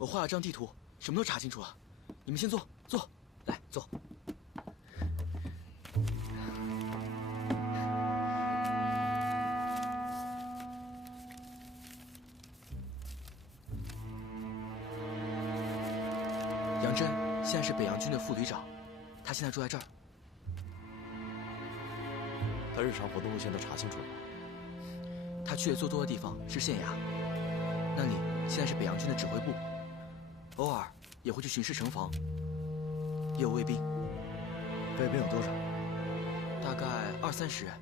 我画了张地图，什么都查清楚了。你们先坐，坐，来坐。杨真现在是北洋军的副旅长，他现在住在这儿。他日常活动路线都查清楚了吗？他去的最多的地方是县衙，那里现在是北洋军的指挥部，偶尔也会去巡视城防，也有卫兵。卫兵有多少？大概20-30人。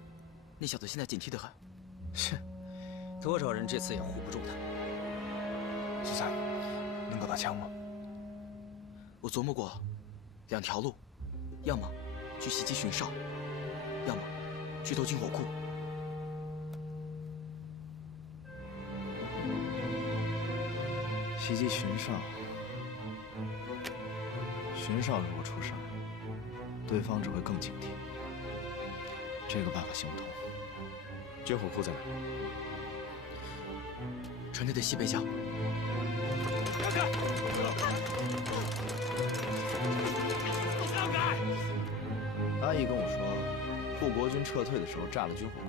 那小子现在警惕得很。是，多少人这次也唬不住他。苏三，能搞到枪吗？我琢磨过2条路，要么去袭击巡哨，要么去偷军火库。袭击巡哨，巡哨如果出事，对方只会更警惕。这个办法行不通。军火库在哪？船队的西北角。让开！让开！阿义跟我说，护国军撤退的时候炸了军火库。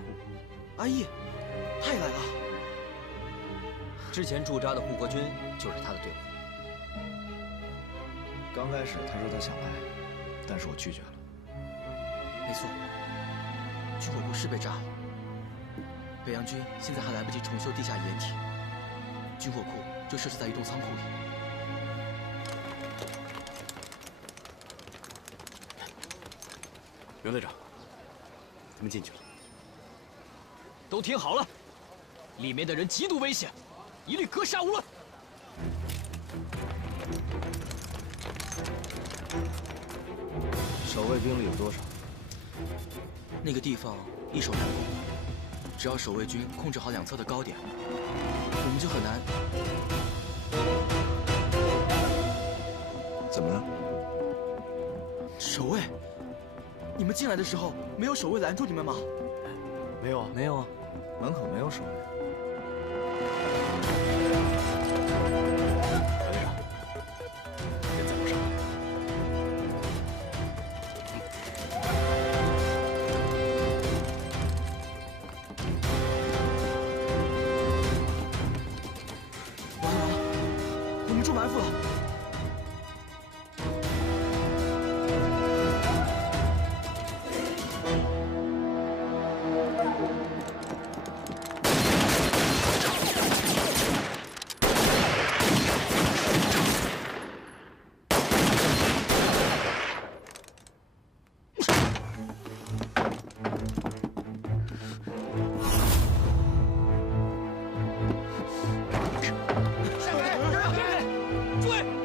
阿义，他也来了。之前驻扎的护国军就是他的队伍。刚开始他说他想来，但是我拒绝了。没错，军火库是被炸了。北洋军现在还来不及重修地下掩体，军火库就设置在一栋仓库里。袁队长，咱们进去了。都听好了，里面的人极度危险，一律格杀勿论。守卫兵力有多少？那个地方易守难攻，只要守卫军控制好两侧的高点，我们就很难。怎么了？守卫，你们进来的时候没有守卫拦住你们吗？没有啊，没有啊，门口没有守卫。袁队长，人在楼上。完了，我们中埋伏了。注意！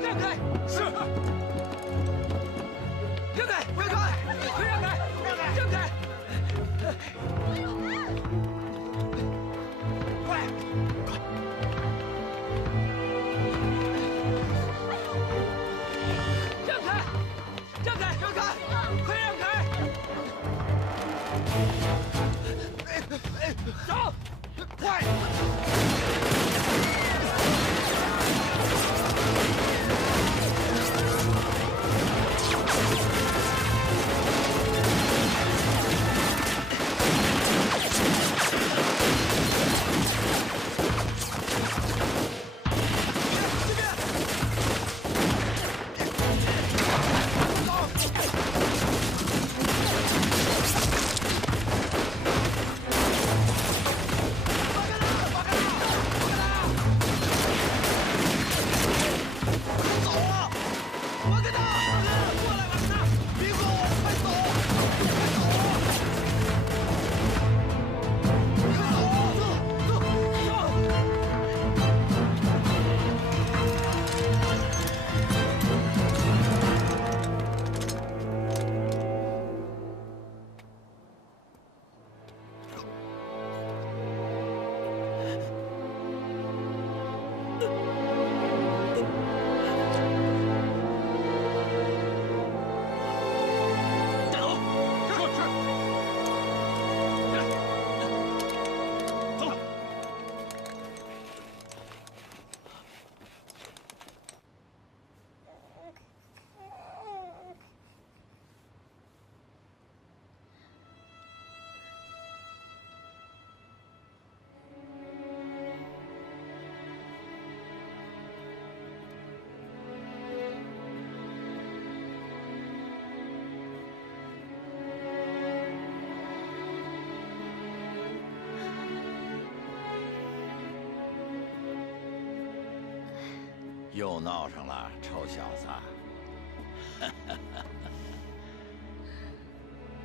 又闹上了，臭小子！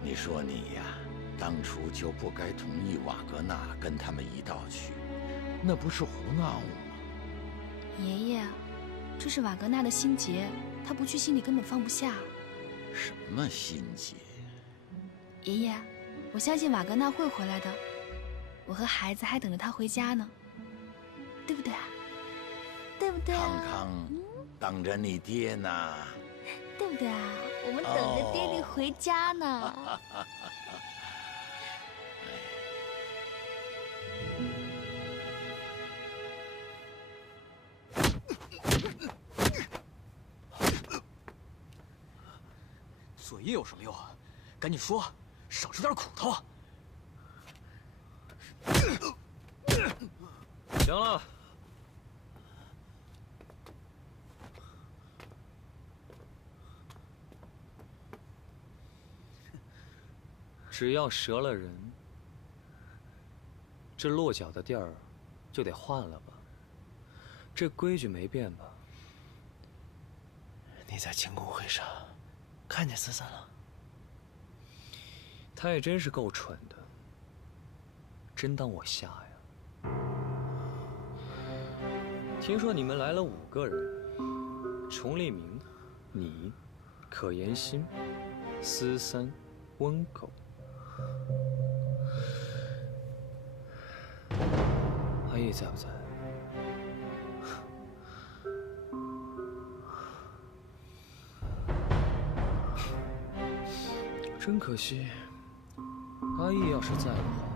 你说你呀，当初就不该同意瓦格纳跟他们一道去，那不是胡闹吗？爷爷，这是瓦格纳的心结，他不去心里根本放不下。什么心结？爷爷，我相信瓦格纳会回来的，我和孩子还等着他回家呢，对不对啊？对不对啊？康康等着你爹呢，对不对啊？我们等着爹爹回家呢。嘴硬有什么用啊？赶紧说，少吃点苦头。行了。只要折了人，这落脚的地儿就得换了吧？这规矩没变吧？你在庆功会上看见思三了？他也真是够蠢的，真当我瞎呀？听说你们来了5个人，崇利明、你、可言心、思三、温狗。阿义在不在？真可惜，阿义要是在的话，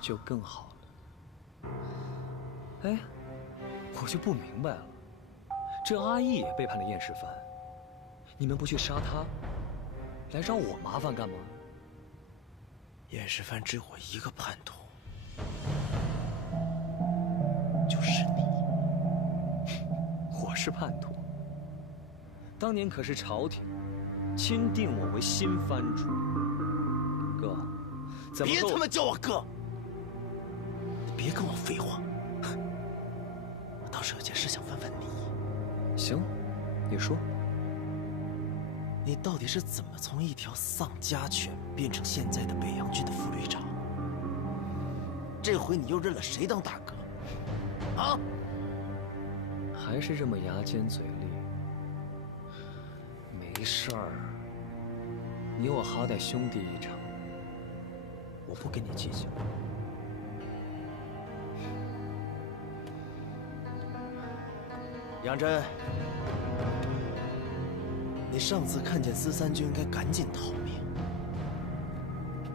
就更好了。哎，我就不明白了，这阿义也背叛了燕世蕃，你们不去杀他，来找我麻烦干嘛？燕世蕃只有我一个叛徒，就是你。我是叛徒，当年可是朝廷钦定我为新藩主。哥，怎么别他妈叫我哥！你别跟我废话。我倒是有件事想问问你。行，你说。你到底是怎么从一条丧家犬变成现在的北洋军的副旅长？这回你又认了谁当大哥？啊？还是这么牙尖嘴利。没事儿，你我好歹兄弟一场，我不跟你计较。杨真。你上次看见思三就应该赶紧逃命，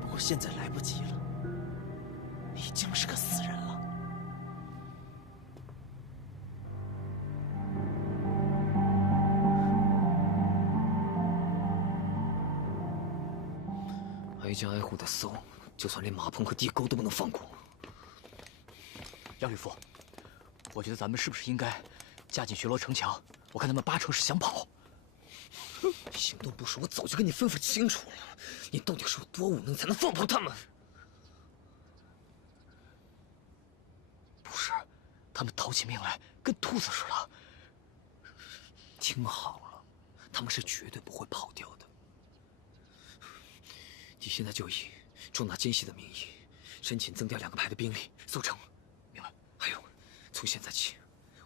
不过现在来不及了，你已经是个死人了。挨家挨户的搜，就算连马棚和地沟都不能放过。杨吕父，我觉得咱们是不是应该加紧巡逻城墙？我看他们8成是想跑。行动不熟，我早就跟你吩咐清楚了。你到底是有多无能，才能放跑他们？不是，他们逃起命来跟兔子似的。听好了，他们是绝对不会跑掉的。你现在就以壮大奸细的名义，申请增调2个排的兵力，搜城。明白。还有，从现在起，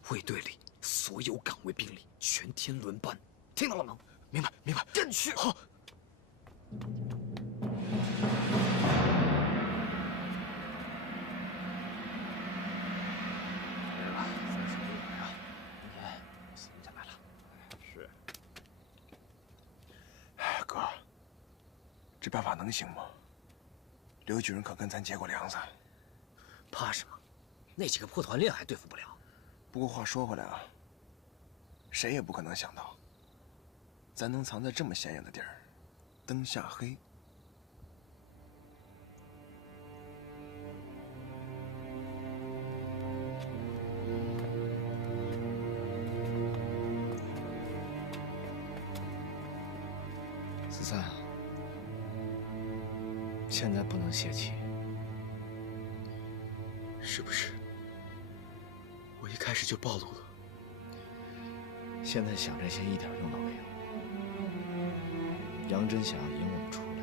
卫队里所有岗位兵力全天轮班，听到了吗？明白，明白。跟去。好。哥，这办法能行吗？刘举人可跟咱结过梁子。怕什么？那几个破团练还对付不了。不过话说回来啊，谁也不可能想到，咱能藏在这么显眼的地儿，灯下黑。思三，现在不能泄气。是不是我一开始就暴露了？现在想这些一点用都没有。杨真想要引我们出来，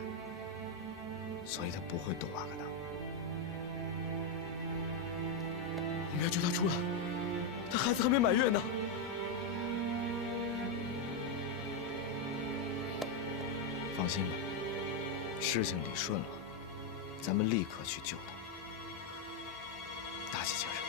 所以他不会动瓦格纳。我们要救他出来，他孩子还没满月呢。放心吧，事情理顺了，咱们立刻去救他。打起精神。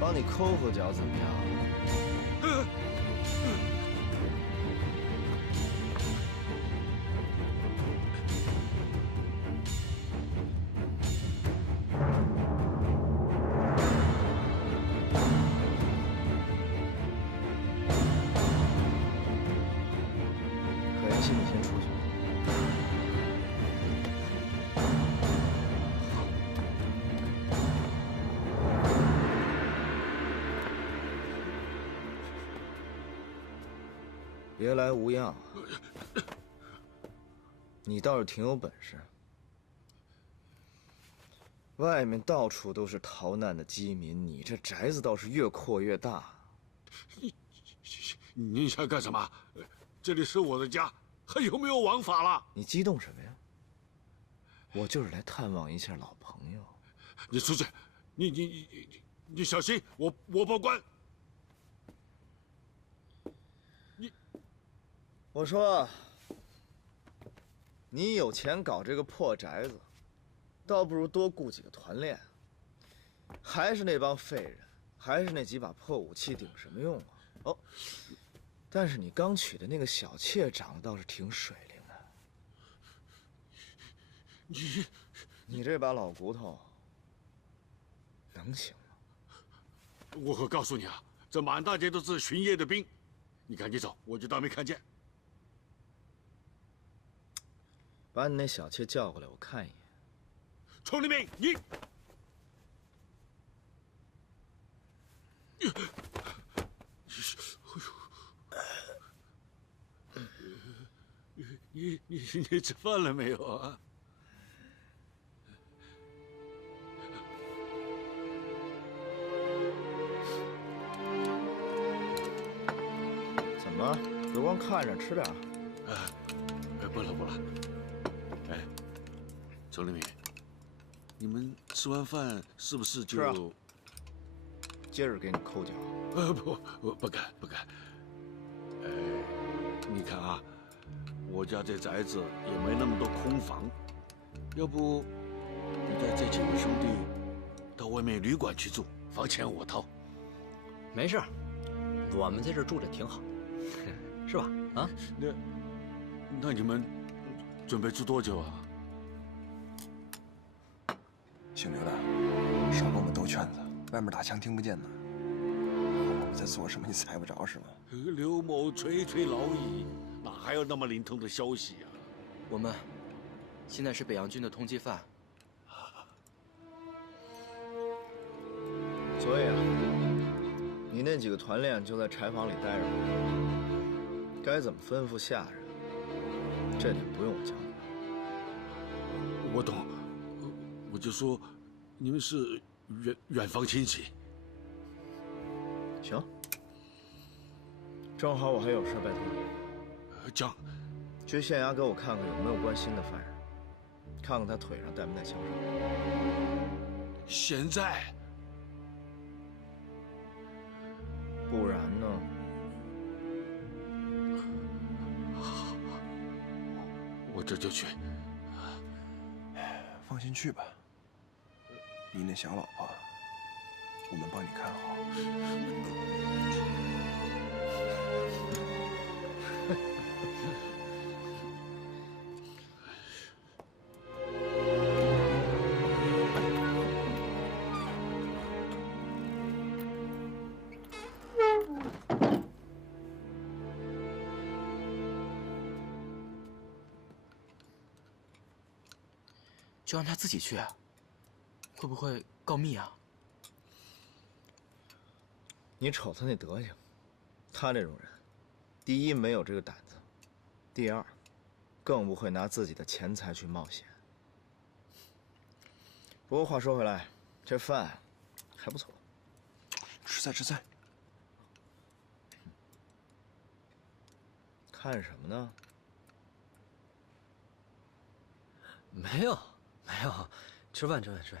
帮你抠抠脚怎么样？可言，你先出去。别来无恙，你倒是挺有本事。外面到处都是逃难的饥民，你这宅子倒是越扩越大。你想干什么？这里是我的家，还有没有王法了？你激动什么呀？我就是来探望一下老朋友。你出去，你小心，我报官。我说，你有钱搞这个破宅子，倒不如多雇几个团练。还是那帮废人，还是那几把破武器，顶什么用啊？哦，但是你刚娶的那个小妾长得倒是挺水灵的。你这把老骨头能行吗？我可告诉你啊，这满大街都是巡夜的兵，你赶紧走，我就当没看见。把你那小妾叫过来，我看一眼。崇立明，你吃饭了没有啊？怎么？别光看着，吃点。不了不了。哎，周立明，你们吃完饭是不是就？是啊。接着给你抠脚。不敢。哎，你看啊，我家这宅子也没那么多空房，要不你带这几个兄弟到外面旅馆去住，房钱我掏。没事，我们在这住着挺好，是吧？啊？那你们准备住多久啊？姓刘的，少跟我们兜圈子，外面打枪听不见呢。我们在做什么你猜不着是吗？刘某垂垂老矣，哪还有那么灵通的消息啊？我们现在是北洋军的通缉犯。所以啊，你那几个团练就在柴房里待着吧，该怎么吩咐下人，这点不用我教你。我懂，我就说你们是远房亲戚。行，正好我还有事拜托你。讲，去县衙给我看看有没有关新的犯人，看看他腿上带没带枪伤。现在？不然呢？我这就去。放心去吧，你那小老婆，我们帮你看好。就让他自己去，会不会告密啊？你瞅他那德行，他这种人，第一没有这个胆子，第二，更不会拿自己的钱财去冒险。不过话说回来，这饭还不错。吃菜吃菜。看什么呢？没有，没有，吃饭，吃。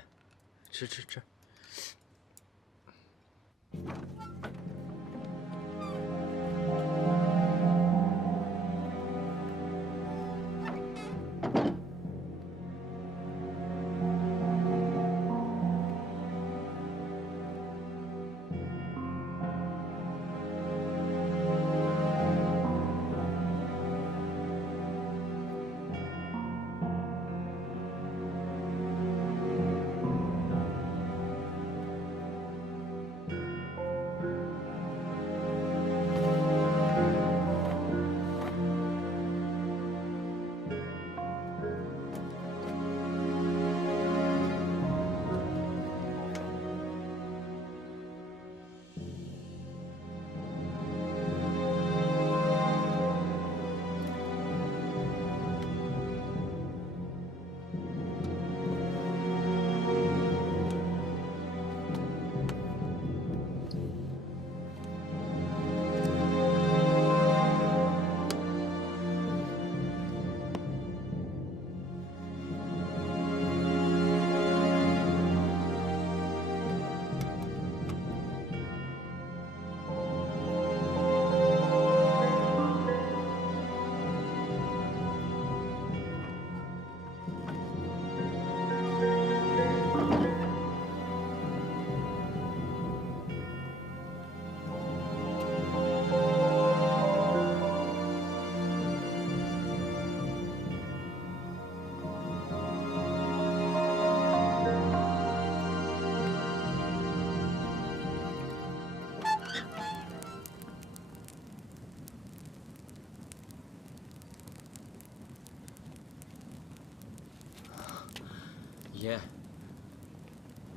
爷，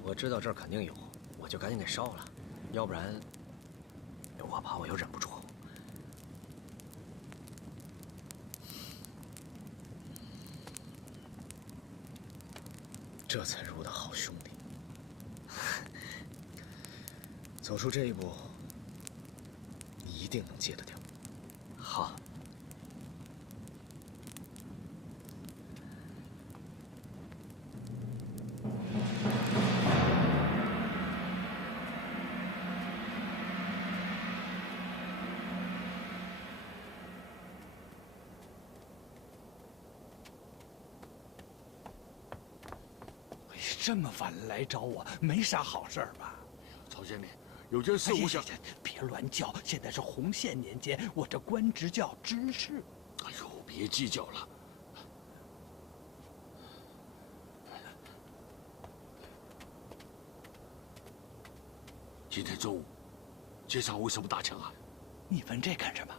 我知道这儿肯定有，我就赶紧给烧了，要不然我怕我又忍不住。这才是我的好兄弟。走出这一步，你一定能戒得掉。好。这么晚来找我，没啥好事儿吧？曹经理，有件事我想……别乱叫，现在是洪宪年间，我这官职叫知事。哎呦，别计较了。今天中午，街上为什么打枪啊？你问这干什么？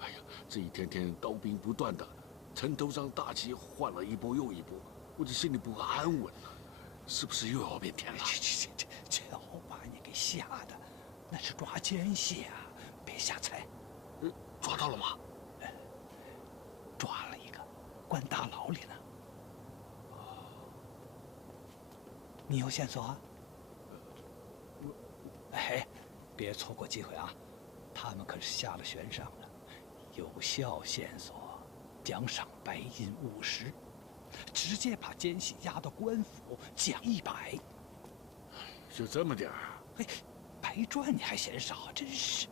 哎呀，这一天天刀兵不断的，城头上大旗换了一波又一波，我这心里不安稳了。是不是又要变天了？这把你给吓的，那是抓奸细啊！别瞎猜。抓到了吗？抓了一个，关大牢里呢。你有线索啊？哎，别错过机会啊！他们可是下了悬赏的，有效线索，奖赏白银50。直接把奸细押到官府，奖100。就这么点儿？哎，白赚你还嫌少，真是！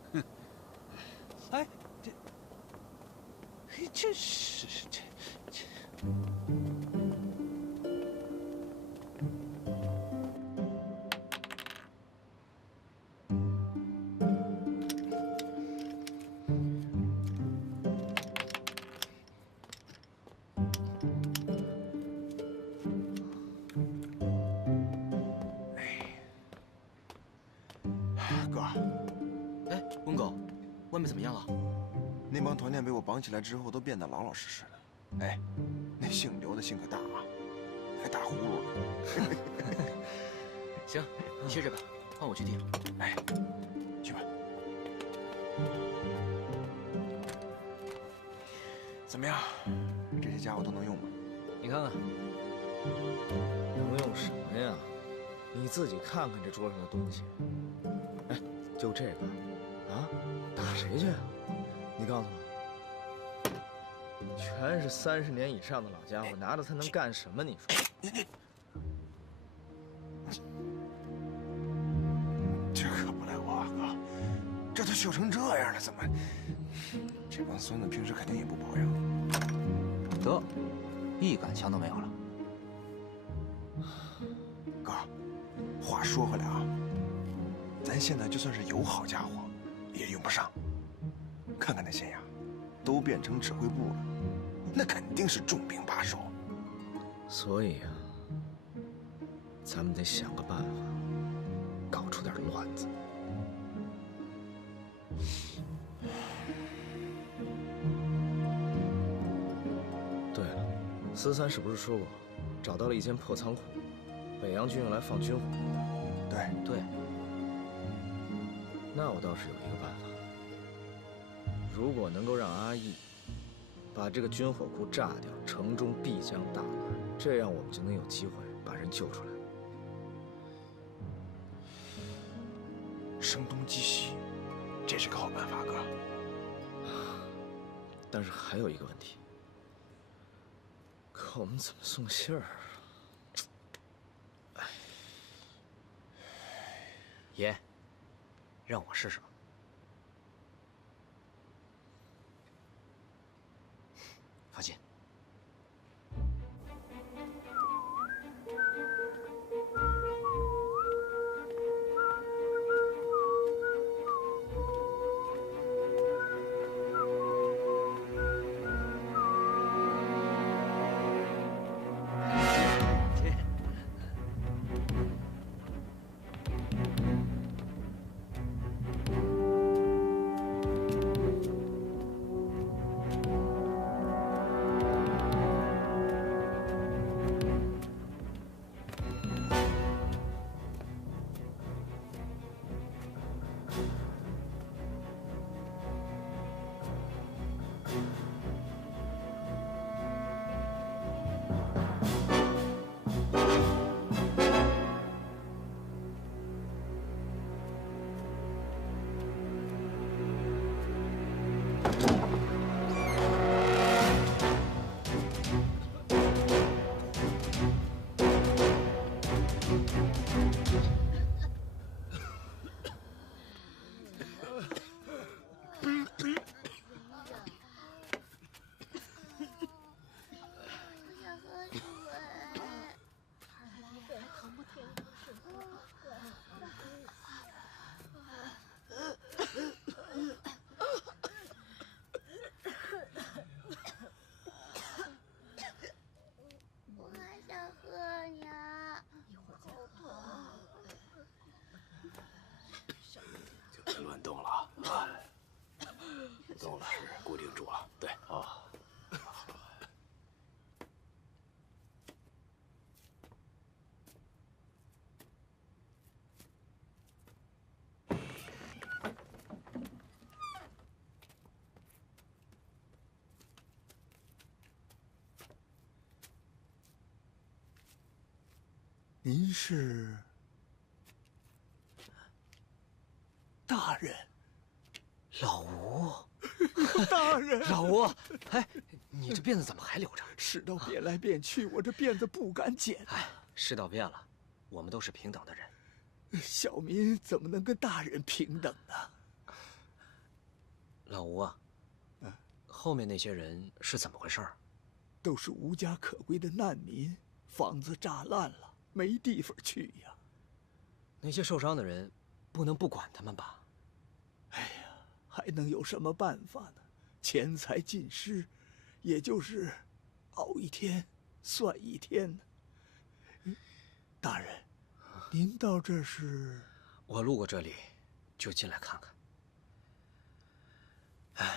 哎，这是这。外面怎么样了？那帮团练被我绑起来之后，都变得老老实实的。哎，那姓刘的心可大啊！还打呼噜呢。行，你歇着吧，换我去顶。哎，去吧。怎么样？这些家伙都能用吗？你看看，能用什么呀？你自己看看这桌上的东西。哎，就这个，啊，打谁去啊？你告诉我，全是30年以上的老家伙，拿着它能干什么？你说？这可不赖我哥，这都锈成这样了，怎么？这帮孙子平时肯定也不保养。得，一杆枪都没有了。哥，话说回来啊，咱现在就算是有好家伙，也用不上。看看那县衙，都变成指挥部了，那肯定是重兵把守。所以啊，咱们得想个办法，搞出点乱子。对了，思三是不是说过，找到了一间破仓库，北洋军用来放军火？对，那我倒是有一个办法，如果能够让阿义把这个军火库炸掉，城中必将大乱，这样我们就能有机会把人救出来。声东击西，这是个好办法，哥。但是还有一个问题，可我们怎么送信儿？爷，让我试试。放心。乱动了啊！动了，固定住了。对啊。您是？大人，老吴，大人，老吴，哎，你这辫子怎么还留着？世道变来变去，我这辫子不敢剪。哎，世道变了，我们都是平等的人，小民怎么能跟大人平等呢？老吴啊，后面那些人是怎么回事？都是无家可归的难民，房子炸烂了，没地方去呀。那些受伤的人，不能不管他们吧？哎呀，还能有什么办法呢？钱财尽失，也就是熬一天算一天呢。大人，您到这是？我路过这里，就进来看看。哎，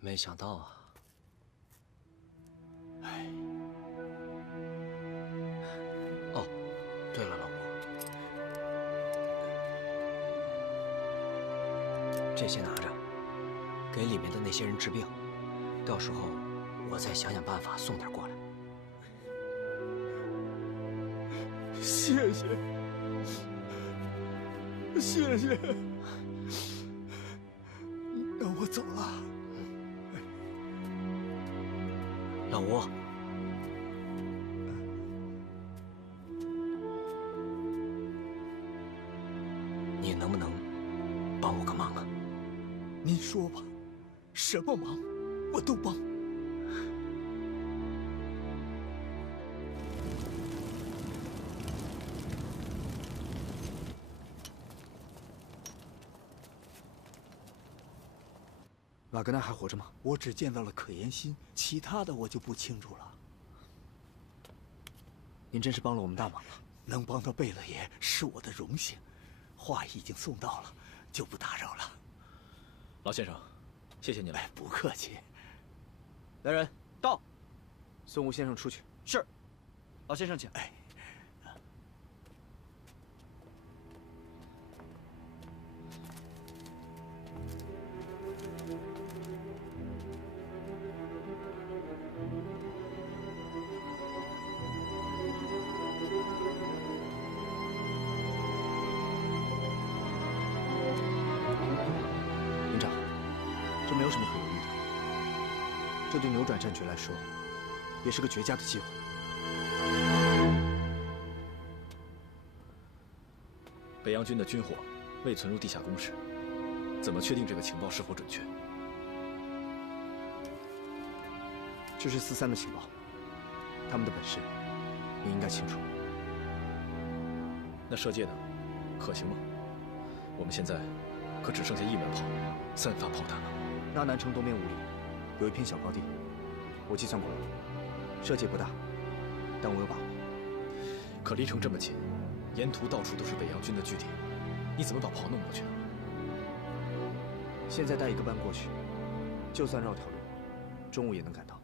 没想到啊！哎，这些拿着，给里面的那些人治病。到时候我再想想办法送点过来。谢谢，谢谢。那我走了。老吴，你能不能帮我个忙啊？您说吧，什么忙我都帮。瓦格纳还活着吗？我只见到了可言心，其他的我就不清楚了。您真是帮了我们大忙了。能帮到贝勒爷是我的荣幸。话已经送到了，就不打扰了。老先生，谢谢你了。不客气。来人，到！送吴先生出去。是。老先生请。哎。营长，这没有什么可犹豫的。这对扭转战局来说，也是个绝佳的机会。北洋军的军火未存入地下工事，怎么确定这个情报是否准确？这是43的情报，他们的本事你应该清楚。那射界呢？可行吗？我们现在可只剩下1门炮，3发炮弹了。纳南城东边5里有一片小高地，我计算过了，射界不大，但我有把握。可离城这么近，沿途到处都是北洋军的据点，你怎么把炮弄过去呢？现在带一个班过去，就算绕条路，中午也能赶到。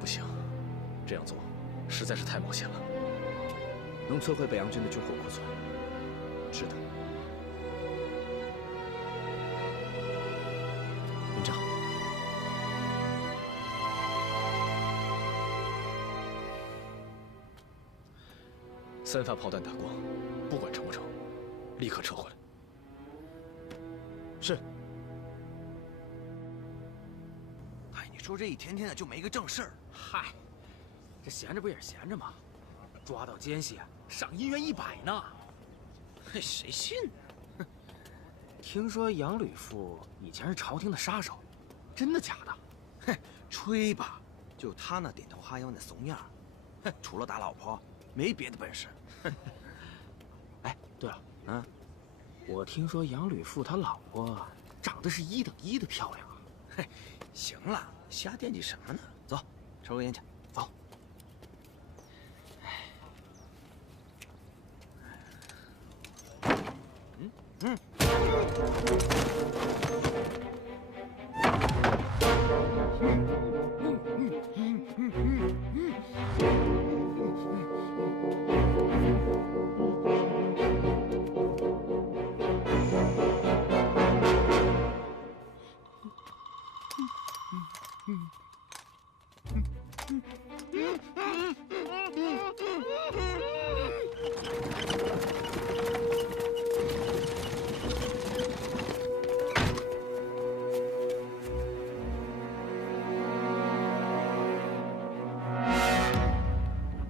不行，这样做实在是太冒险了。能摧毁北洋军的军火库存，值得。营长，3发炮弹打光，不管成不成，立刻撤回来。是。哎，你说这一天天的就没个正事儿。嗨，这闲着不也是闲着吗？抓到奸细，赏1元100呢。嘿，谁信呢？听说杨吕父以前是朝廷的杀手，真的假的？哼，吹吧，就他那点头哈腰那怂样，哼，除了打老婆，没别的本事。哎，对了，我听说杨吕父他老婆长得是1等1的漂亮啊。嘿，行了，瞎惦记什么呢？走，抽根烟去。走。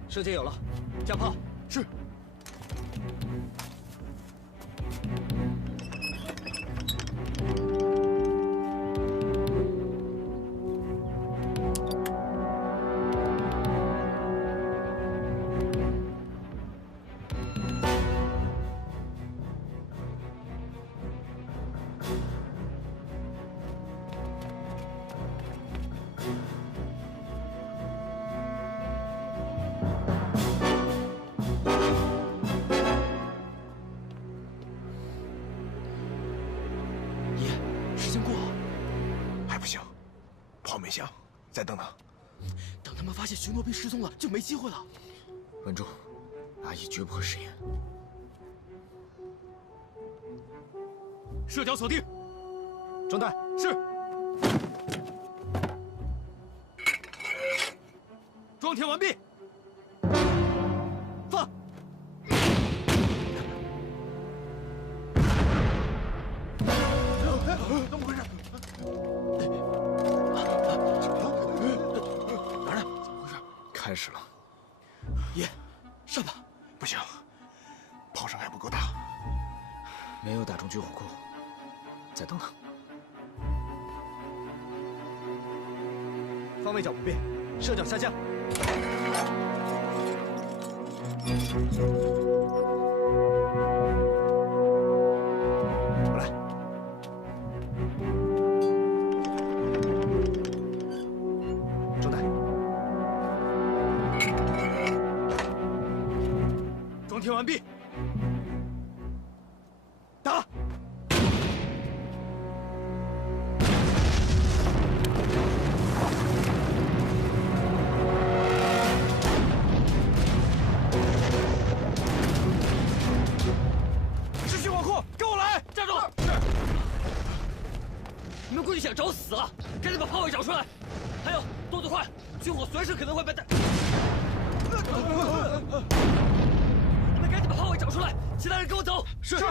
射界有了，架炮。是。再等等，等他们发现巡逻兵失踪了，就没机会了。稳住，阿姨绝不会食言。射角锁定。中弹。是。装填完毕。放。怎么回事？哪儿呢？怎么回事？开始了。爷，上吧。不行，炮声还不够大。没有打中军火库，再等等。方位角不变，射角下降。过来。中弹。装填完毕。打！是军火库，跟我来！站住！是。你们估计想找死啊！赶紧把炮位找出来！还有，动作快，军火随时可能会被带。你们赶紧把炮位找出来！其他人跟我走。是。走。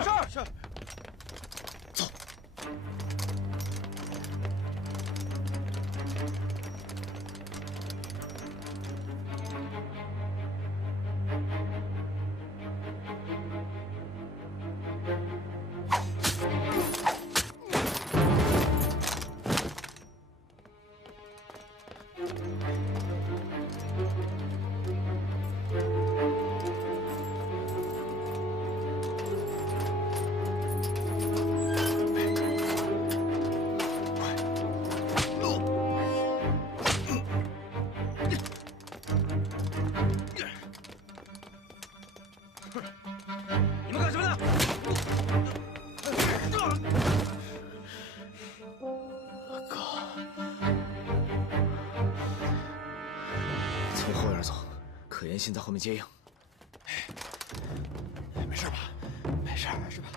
你们干什么呢？从后院走，可言信在后面接应。没事吧？没事，是吧？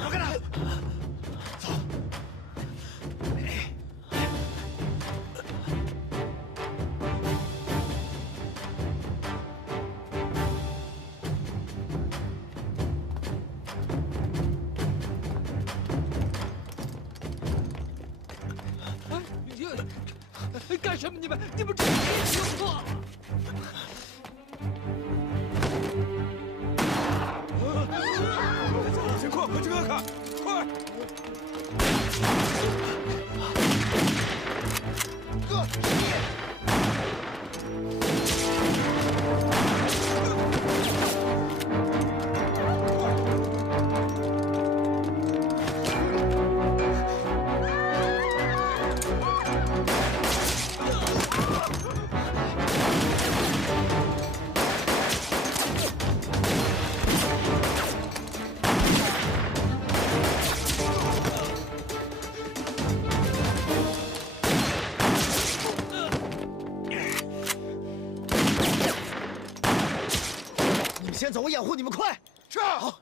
让开他！走。干什么？你们这么做！情况，快去看看，快！哥，先走，我掩护你们，快！是。好。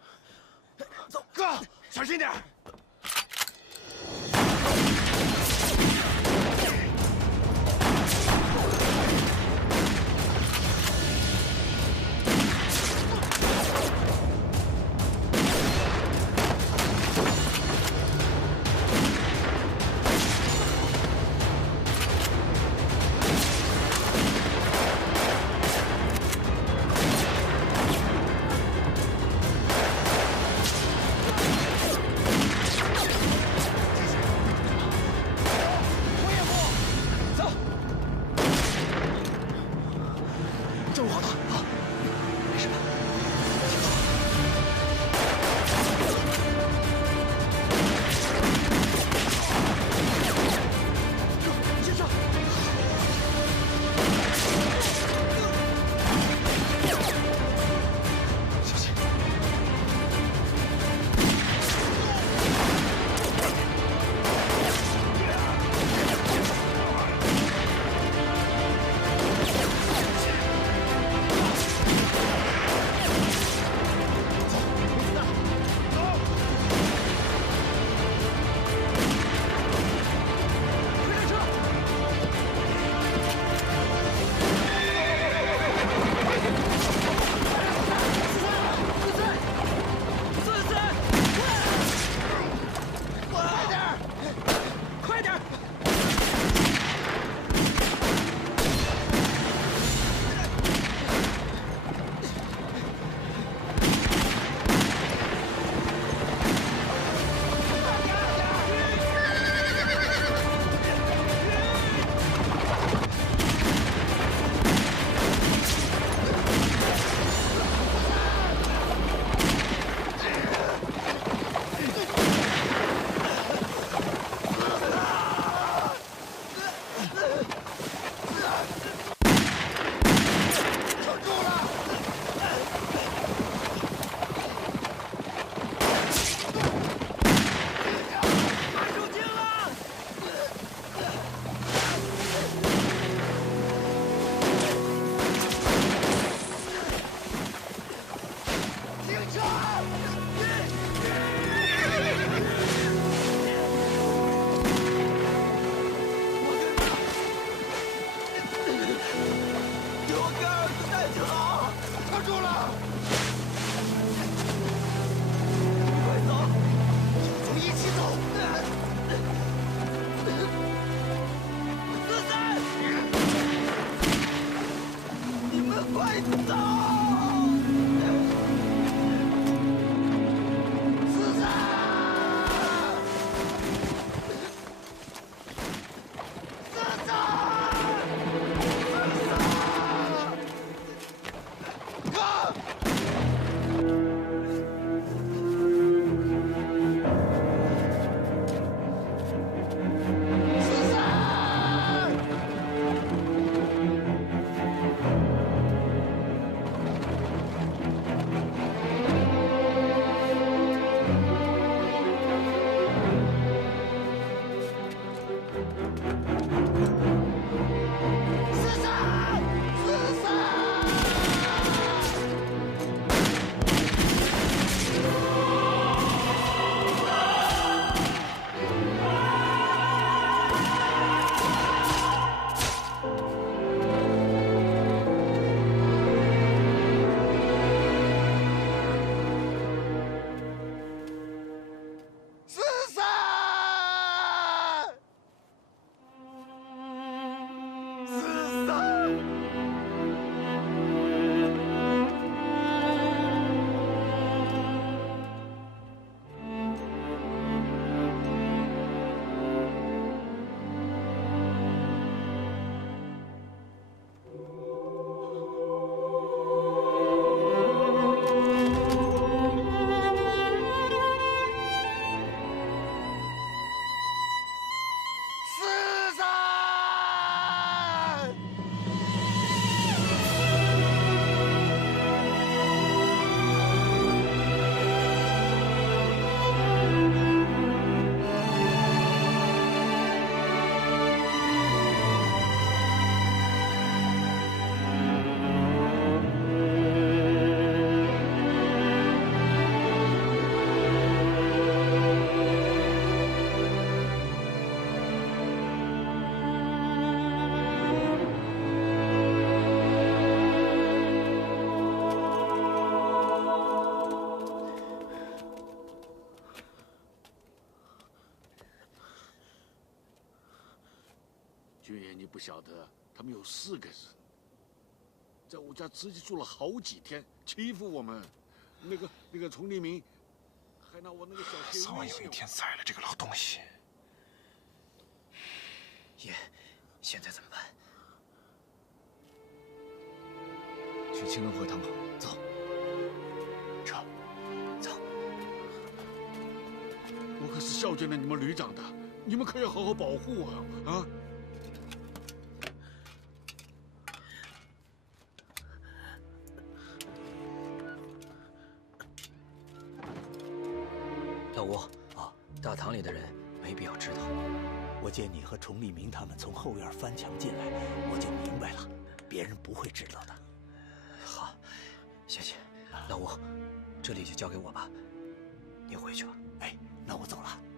走，哥，小心点。军爷，你不晓得，他们有4个人，在我家直接住了好几天，欺负我们。那个丛立明，还拿我那个小铁早晚有一天宰了这个老东西。爷，现在怎么办？去清凉会堂口，走。撤，走。我可是孝敬了你们旅长的，你们可要好好保护我啊！老吴啊，大堂里的人没必要知道。我见你和崇立明他们从后院翻墙进来，我就明白了，别人不会知道的。好，谢谢。老吴，这里就交给我吧，你回去吧。哎，那我走了。